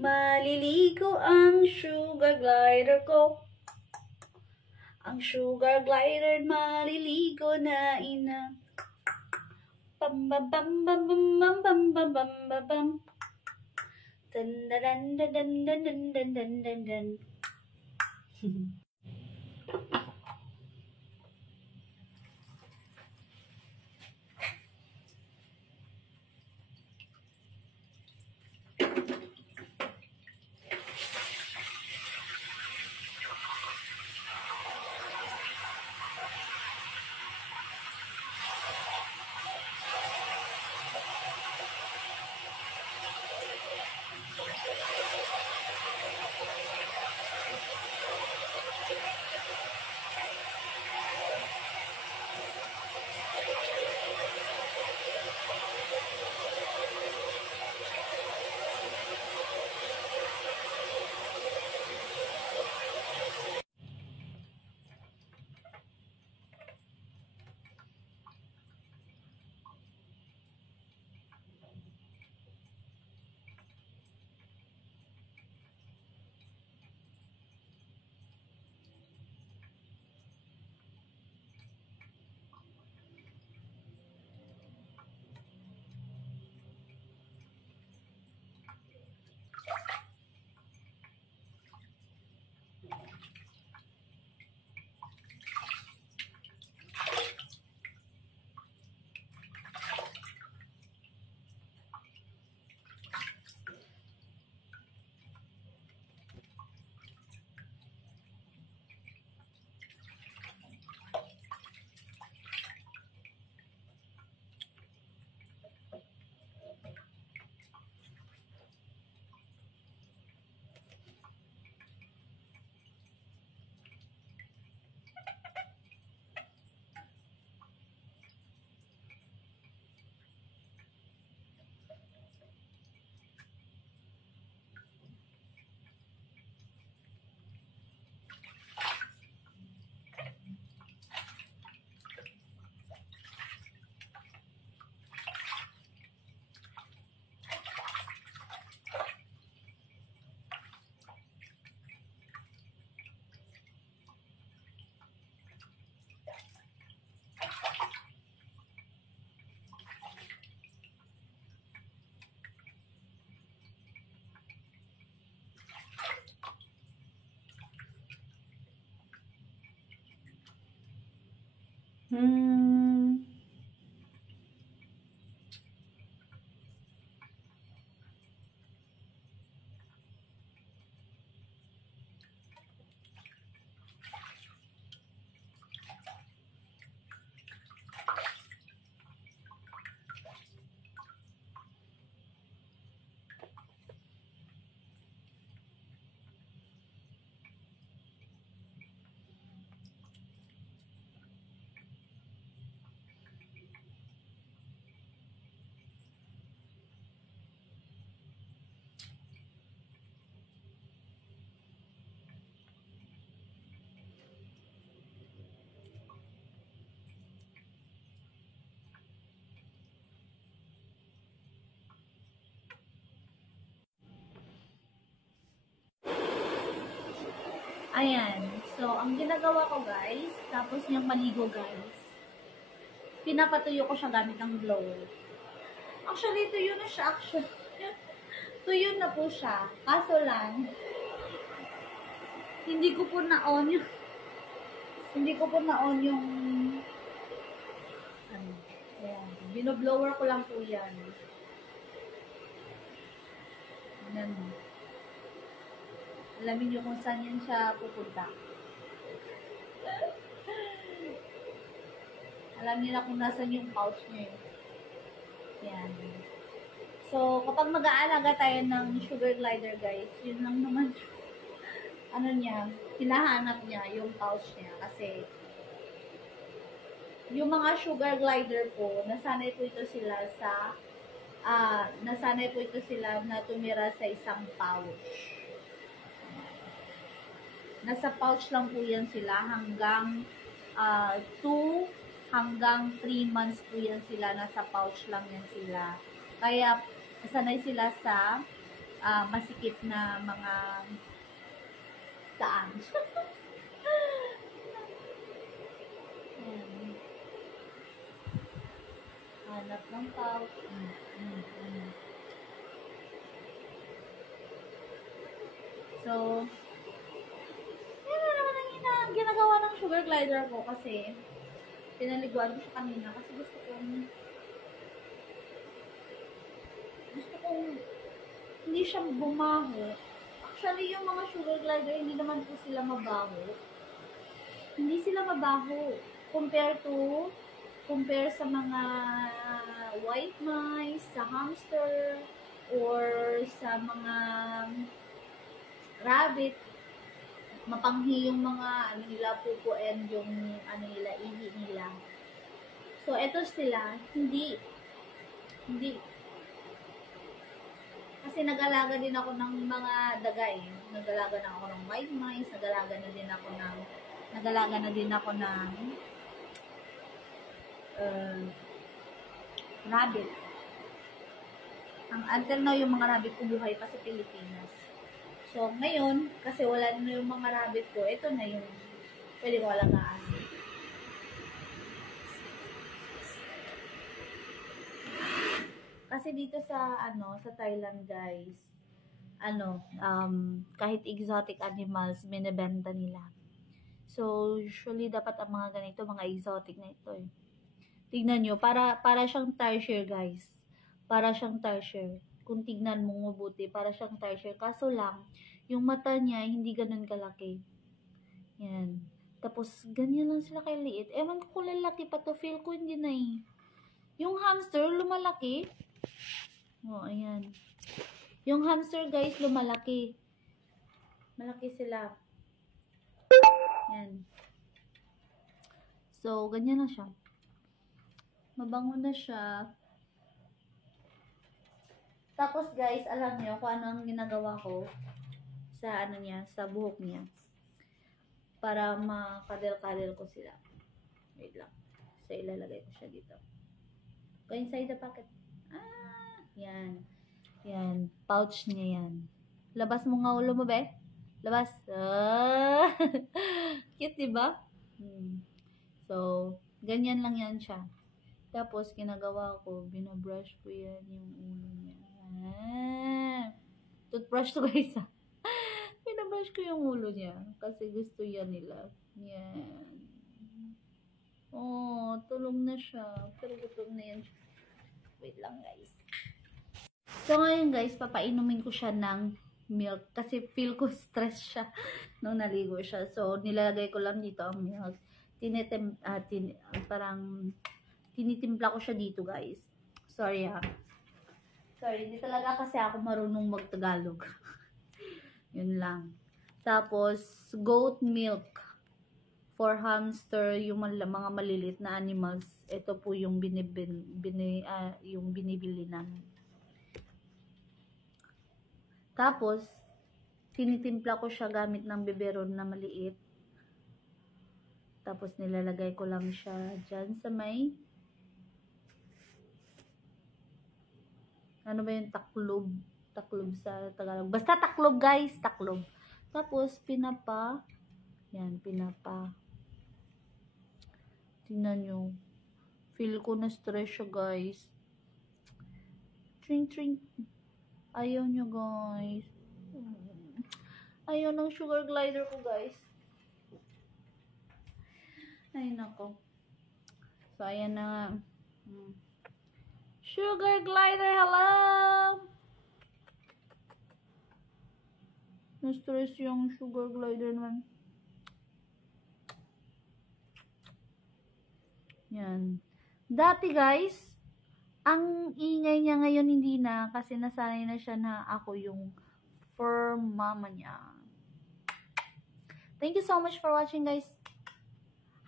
Maliligo ang sugar glider ko. Ang sugar glider maliligo na ina. Bam bam bam bam bam bam bam bam bam bam. Dan dan dan dan dan dan dan dan dan. Ayan. So, ang ginagawa ko guys, tapos niyang maligo guys, pinapatuyo ko siya gamit ng blower. Actually, tuyo na siya actually. Tuyo na po siya. Kaso lang, hindi ko po na-on yung ano, ayan. Binoblower ko lang po yan. Ayan. Alamin nyo kung saan yan siya pupunta. Alam nila kung nasan yung pouch niya. Yan. So, kapag mag-aalaga tayo ng sugar glider, guys, yun lang naman ano niya, hinahanap niya yung pouch niya. Kasi, yung mga sugar glider po, nasanay po ito sila na tumira sa isang pouch. Nasa pouch lang po yan sila hanggang 2 hanggang 3 months po yan sila. Nasa pouch lang yan sila. Kaya sanay sila sa masikip na mga daan. Ayan. Hanap ng pouch. So, yan na naman ang ginagawa ng sugar glider ko kasi pinaliguan ko siya kanina kasi gusto kong hindi siya bumaho. Actually, yung mga sugar glider, hindi naman po sila mabaho. Hindi sila mabaho. Compare sa mga white mice, sa hamster, or sa mga rabbit. Mapanghi yung mga nila, pupo, and yung ihi nila. So, eto sila, hindi. Kasi nag-alaga din ako ng mga daga eh. Nag-alaga na ako ng white mice, nag-alaga na din ako ng rabbit. Until now, yung mga rabbit ko buhay pa sa Pilipinas. So, ngayon, kasi wala na yung mga rabbit ko, ito na yung pwede ko alagaan. Kasi dito sa sa Thailand, guys, kahit exotic animals binebenta nila. So usually dapat ang mga ganito, mga exotic na ito eh. Tignan nyo, para siyang tarsier, guys. Para siyang tarsier. Kung tignan mo mabuti, para siyang tarsier. Kaso lang, yung mata niya hindi ganun kalaki. Yan. Tapos ganyan lang sila kaliit. Ewan ko kung lalaki pa to, feel ko hindi na eh. Yung hamster lumalaki. Oh, ayan. Yung hamster, guys, lumalaki. Malaki sila. Yan. So, ganyan na siya. Mabango na siya. Tapos, guys, alam niyo kung ano ang ginagawa ko sa niya, sa buhok niya. Para makadel-kadel ko sila. Wait lang. So, ilalagay ko siya dito. Go inside the pocket. Yan. Yan. Pouch niya yan. Labas mo nga ulo mo, be. Labas. Cute, diba? So, ganyan lang yan siya. Tapos, ginagawa ko, binabrush ko yan yung ulo niya. Toothbrush to, guys, binabrush ko yung ulo niya. Kasi gusto yan nila. Yan. Oh, tulong na siya. Pero gutom na yan. Wait lang, guys. So, ngayon, guys, papainumin ko siya ng milk. Kasi feel ko stress siya nung naligo siya. So, nilalagay ko lang dito ang milk. Parang tinitimpla ko siya dito, guys. Sorry, ha. Sorry, hindi talaga kasi ako marunong mag-Tagalog. Yun lang. Tapos, goat milk for hamster, yung mga malilit na animals. Ito po yung binibili namin. Tapos, tinitimpla ko siya gamit ng biberon na maliit. Tapos, nilalagay ko lang siya dyan sa may ano ba yung taklob? Taklob sa Tagalog. Basta taklob, guys. Taklob. Tapos, pinapa. Yan, pinapa. Tingnan nyo. Feel ko na stress siya, guys. Tring. Ayaw nyo, guys. Ayaw ng sugar glider ko, guys. Ay, nako. So, ayan na. Sugar glider, hello! Na-stress yung sugar glider naman. Yan. Dati, guys, ang ingay niya ngayon hindi na kasi nasanay na siya na ako yung fur mama niya. Thank you so much for watching, guys.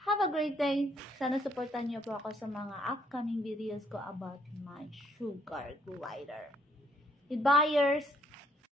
Have a great day. Sana supportan niyo po ako sa mga upcoming videos ko about my sugar glider. Goodbye, buyers!